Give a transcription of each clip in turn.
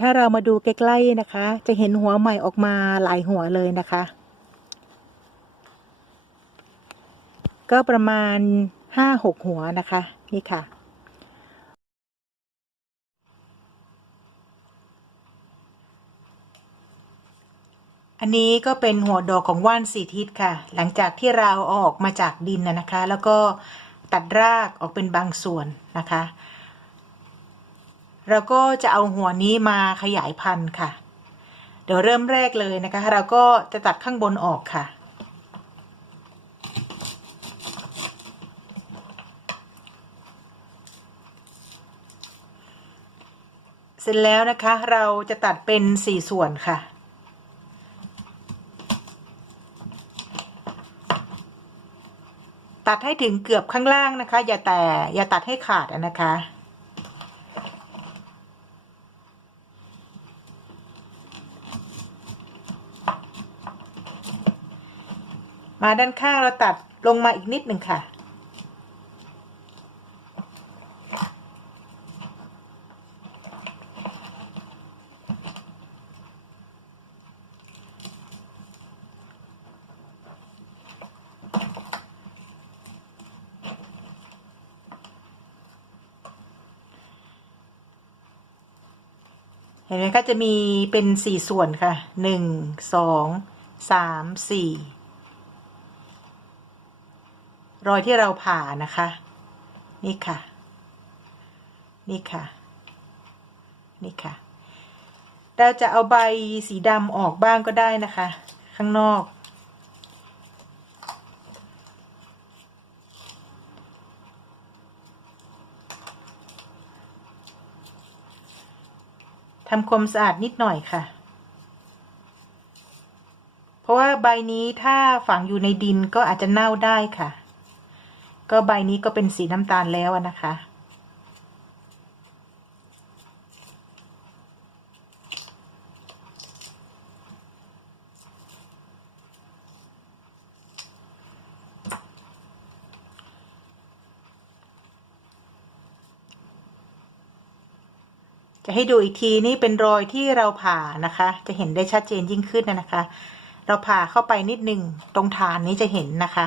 ถ้าเรามาดูใกล้ๆนะคะ จะเห็นหัวใหม่ออกมาหลายหัวเลยนะคะ ก็ประมาณห้าหกหัวนะคะ นี่ค่ะ อันนี้ก็เป็นหัวดอกของว่านสีทิศค่ะ หลังจากที่เราเอาออกมาจากดินนะนะคะ แล้วก็ตัดรากออกเป็นบางส่วนนะคะ เราก็จะเอาหัวนี้มาขยายพันธุ์ค่ะ เดี๋ยวเริ่มแรกเลยนะคะ เราก็จะตัดข้างบนออกค่ะ เสร็จแล้วนะคะเราจะตัดเป็นสี่ส่วนค่ะตัดให้ถึงเกือบข้างล่างนะคะ อย่าแต่อย่าตัดให้ขาดนะคะ มาด้านข้างเราตัดลงมาอีกนิดหนึ่งค่ะ เห็นไหมคะจะมีเป็นสี่ส่วนค่ะหนึ่งสองสามสี่ รอยที่เราผ่านะคะ นี่ค่ะ นี่ค่ะ นี่ค่ะ เราจะเอาใบสีดำออกบ้างก็ได้นะคะ ข้างนอก ทำความสะอาดนิดหน่อยค่ะเพราะว่าใบนี้ถ้าฝังอยู่ในดินก็อาจจะเน่าได้ค่ะ ก็ใบนี้ก็เป็นสีน้ำตาลแล้วนะคะ จะให้ดูอีกทีนี่เป็นรอยที่เราผ่านะคะ จะเห็นได้ชัดเจนยิ่งขึ้นนะนะคะ เราผ่าเข้าไปนิดหนึ่งตรงฐานนี้จะเห็นนะคะ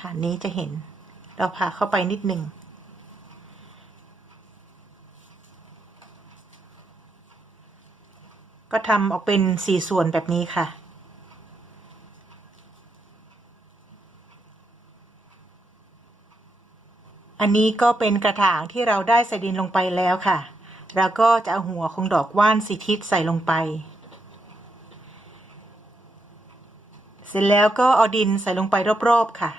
ฐานนี้จะเห็น เราผ่าเข้าไปนิดหนึ่ง ก็ทำออกเป็นสี่ส่วนแบบนี้ค่ะ อันนี้ก็เป็นกระถางที่เราได้ใส่ดินลงไปแล้วค่ะเราก็จะเอาหัวของดอกว่านสีทิศใส่ลงไปเสร็จแล้วก็เอาดินใส่ลงไปรอบ ๆ ค่ะ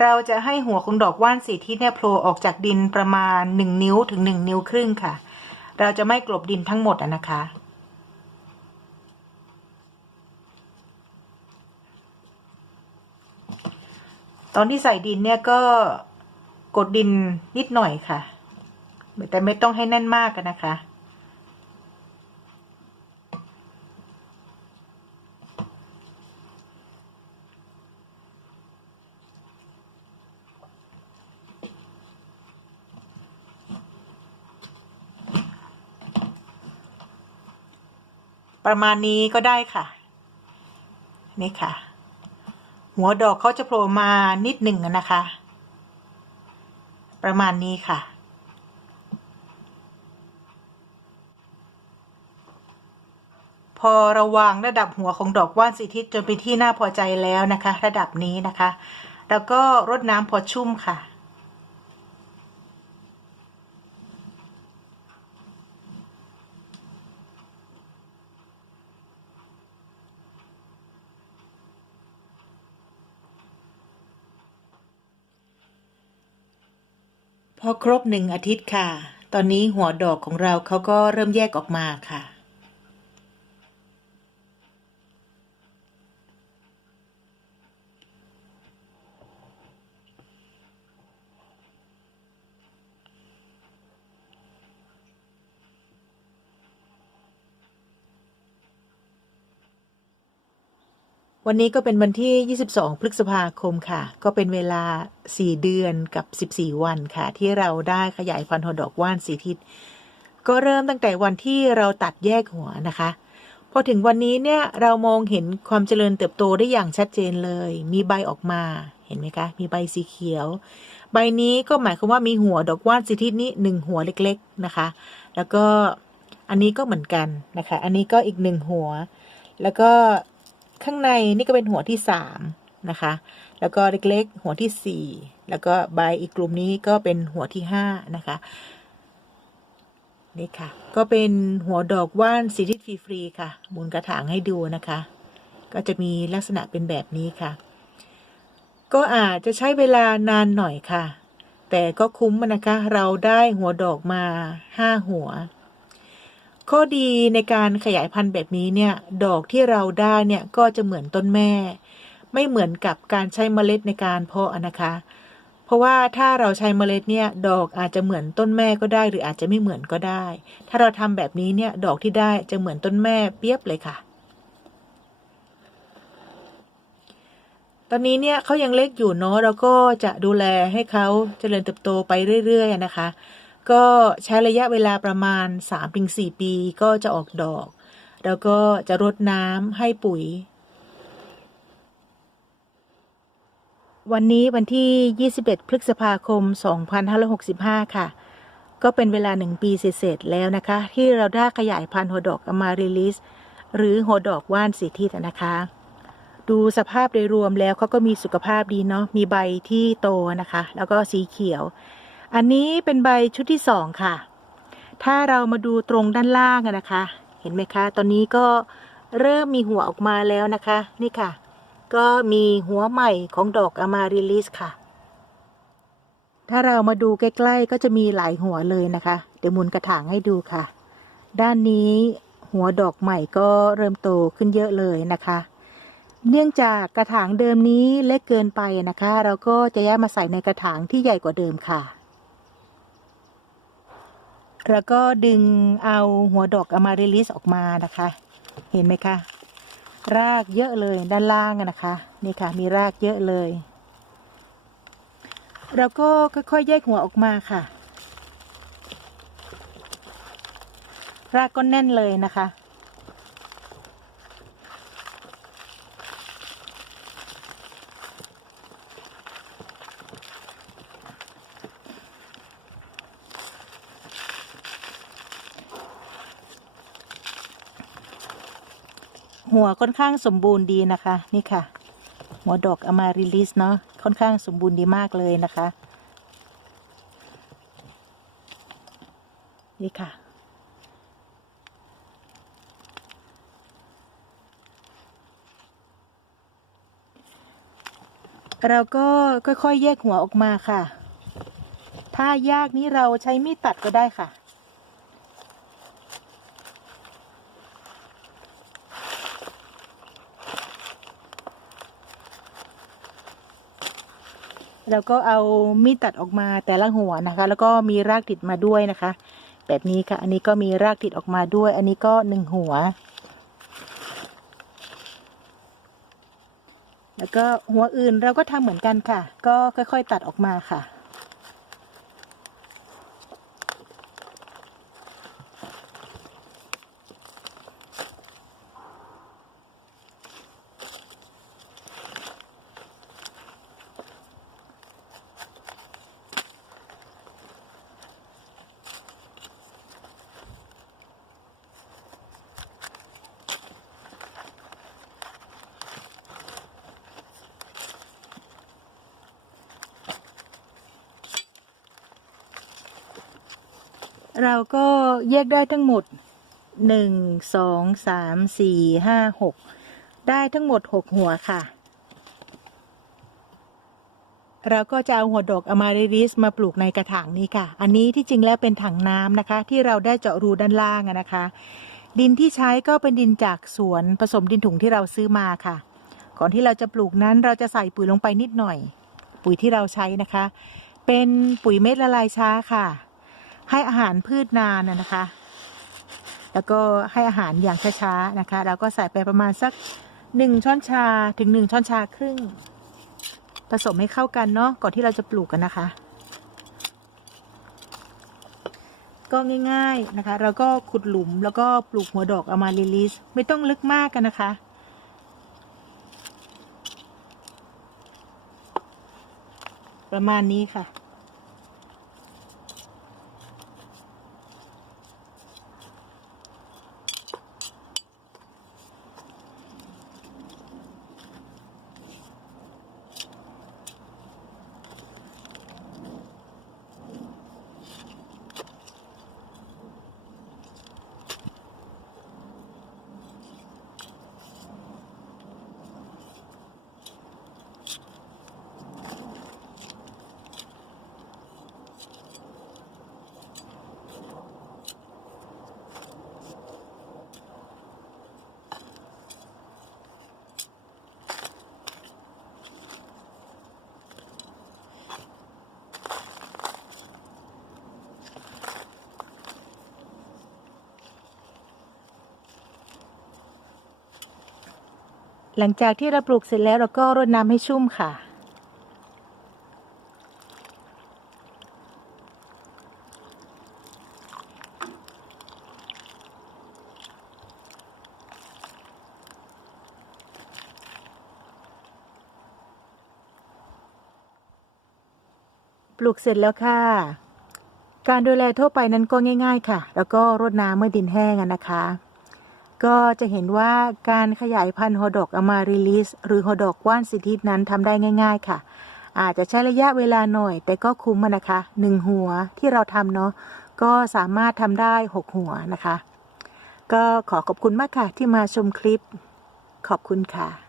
เราจะให้หัวของดอกว่านสีทิศเนี่ยโผล่ออกจากดินประมาณหนึ่งนิ้วถึงหนึ่งนิ้วครึ่งค่ะ เราจะไม่กลบดินทั้งหมดนะคะ ตอนที่ใส่ดินเนี่ยก็กดดินนิดหน่อยค่ะ แต่ไม่ต้องให้แน่นมากกันนะคะ ประมาณนี้ก็ได้ค่ะ นี่ค่ะ หัวดอกเขาจะโผล่มานิดหนึ่งนะคะ ประมาณนี้ค่ะพอราวางระดับหัวของดอกว่านสีทิศจนเป็นที่น่าพอใจแล้วนะคะ ระดับนี้นะคะ แล้วก็รดน้ำพอชุ่มค่ะ พอครบหนึ่งอาทิตย์ค่ะ ตอนนี้หัวดอกของเราเขาก็เริ่มแยกออกมาค่ะ วันนี้ก็เป็นวันที่ 22 พฤษภาคมค่ะ ก็เป็นเวลา 4 เดือนกับ 14 วันค่ะ ที่เราได้ขยายพันธุ์หัวดอกว่านสีทิศก็เริ่มตั้งแต่วันที่เราตัดแยกหัวนะคะ พอถึงวันนี้เนี่ยเรามองเห็นความเจริญเติบโตได้อย่างชัดเจนเลย มีใบออกมาเห็นไหมคะ มีใบสีเขียว ใบนี้ก็หมายความว่ามีหัวดอกว่านสีทิศนี้หนึ่งหัวเล็กๆนะคะ แล้วก็อันนี้ก็เหมือนกันนะคะ อันนี้ก็อีกหนึ่งหัว แล้วก็ ข้างในนี่ก็เป็นหัวที่สามนะคะ แล้วก็เล็กๆ หัวที่สี่แล้วก็ใบอีกกลุ่มนี้ก็เป็นหัวที่ห้านะคะนี่ค่ะ ก็เป็นหัวดอกว่านสีทิศฟรีๆค่ะหมุนกระถางให้ดูนะคะ ก็จะมีลักษณะเป็นแบบนี้ค่ะ ก็อาจจะใช้เวลานานหน่อยค่ะ แต่ก็คุ้มนะคะเราได้หัวดอกมาห้าหัว ข้อดีในการขยายพันธุ์แบบนี้เนี่ย ดอกที่เราได้เนี่ยก็จะเหมือนต้นแม่ ไม่เหมือนกับการใช้เมล็ดในการเพาะนะคะ เพราะว่าถ้าเราใช้เมล็ดเนี่ย ดอกอาจจะเหมือนต้นแม่ก็ได้ หรืออาจจะไม่เหมือนก็ได้ ถ้าเราทำแบบนี้เนี่ย ดอกที่ได้จะเหมือนต้นแม่เปียบเลยค่ะ ตอนนี้เนี่ยเขายังเล็กอยู่เนาะเราก็จะดูแลให้เขาเจริญเติบโตไปเรื่อยๆนะคะ ก็ใช้ระยะเวลาประมาณ 3-4 ปีก็จะออกดอก แล้วก็จะรดน้ำให้ปุ๋ย วันนี้วันที่ 21 พฤษภาคม 2565 ค่ะ ก็เป็นเวลาหนึ่งปีเศษๆแล้วนะคะ ที่เราได้ขยายพันธุ์หัวดอกอมาริลิส หรือหัวดอกว่านสีทิศนะคะ ดูสภาพโดยรวมแล้วเขาก็มีสุขภาพดีเนาะมีใบที่โตนะคะ แล้วก็สีเขียว อันนี้เป็นใบชุดที่สองค่ะ ถ้าเรามาดูตรงด้านล่างนะคะ เห็นไหมคะ ตอนนี้ก็เริ่มมีหัวออกมาแล้วนะคะ นี่ค่ะ ก็มีหัวใหม่ของดอกอมาริลิสค่ะ ถ้าเรามาดูใกล้ๆ ก็จะมีหลายหัวเลยนะคะ เดี๋ยวหมุนกระถางให้ดูค่ะ ด้านนี้หัวดอกใหม่ก็เริ่มโตขึ้นเยอะเลยนะคะ เนื่องจากกระถางเดิมนี้เล็กเกินไปนะคะ เราก็จะย้ายมาใส่ในกระถางที่ใหญ่กว่าเดิมค่ะ แล้วก็ดึงเอาหัวดอกอมาริลิสออกมานะคะ เห็นไหมคะ รากเยอะเลยด้านล่างนะคะ นี่ค่ะ มีรากเยอะเลย เราก็ค่อยๆแยกหัวออกมาค่ะ รากก็แน่นเลยนะคะ หัวค่อนข้างสมบูรณ์ดีนะคะ นี่ค่ะ หัวดอกอมาริลิสเนาะค่อนข้างสมบูรณ์ดีมากเลยนะคะ นี่ค่ะ เราก็ค่อยๆแยกหัวออกมาค่ะ ถ้ายากนี้เราใช้มีดตัดก็ได้ค่ะ แล้วก็เอามีดตัดออกมาแต่ละหัวนะคะ แล้วก็มีรากติดมาด้วยนะคะ แบบนี้ค่ะ อันนี้ก็มีรากติดออกมาด้วย อันนี้ก็หนึ่งหัว แล้วก็หัวอื่นเราก็ทำเหมือนกันค่ะ ก็ค่อยๆตัดออกมาค่ะ เราก็แยกได้ทั้งหมดหนึ่งสองสามสี่ห้าหกได้ทั้งหมดหกหัวค่ะ เราก็จะเอาหัวดอกอมาริริสมาปลูกในกระถางนี้ค่ะ อันนี้ที่จริงแล้วเป็นถังน้ำนะคะ ที่เราได้เจาะรูด้านล่างนะคะ ดินที่ใช้ก็เป็นดินจากสวนผสมดินถุงที่เราซื้อมาค่ะ ก่อนที่เราจะปลูกนั้นเราจะใส่ปุ๋ยลงไปนิดหน่อย ปุ๋ยที่เราใช้นะคะ เป็นปุ๋ยเม็ดละลายช้าค่ะ ให้อาหารพืชนานนะนะคะ แล้วก็ให้อาหารอย่างช้าๆนะคะ เราก็ใส่ไปประมาณสักหนึ่งช้อนชาถึงหนึ่งช้อนชาครึ่ง ผสมให้เข้ากันเนาะก่อนที่เราจะปลูกกันนะคะ ก็ง่าย ๆนะคะ เราก็ขุดหลุมแล้วก็ปลูกหัวดอกเอามารีลิสไม่ต้องลึกมากกันนะคะประมาณนี้ค่ะ หลังจากที่เราปลูกเสร็จแล้วเราก็รดน้ำให้ชุ่มค่ะ ปลูกเสร็จแล้วค่ะ การดูแลทั่วไปนั้นก็ง่าย ๆ ค่ะ แล้วก็รดน้ำเมื่อดินแห้งนะคะ ก็จะเห็นว่าการขยายพันธุ์ฮอดอกอมาริลิส หรือฮอดอกว่านสิทธิตนั้นทำได้ง่าย ๆ ค่ะ อาจจะใช้ระยะเวลาหน่อย แต่ก็คุ้มนะคะหนึ่งหัวที่เราทำเนาะก็สามารถทำได้หกหัวนะคะ ก็ขอขอบคุณมากค่ะที่มาชมคลิป ขอบคุณค่ะ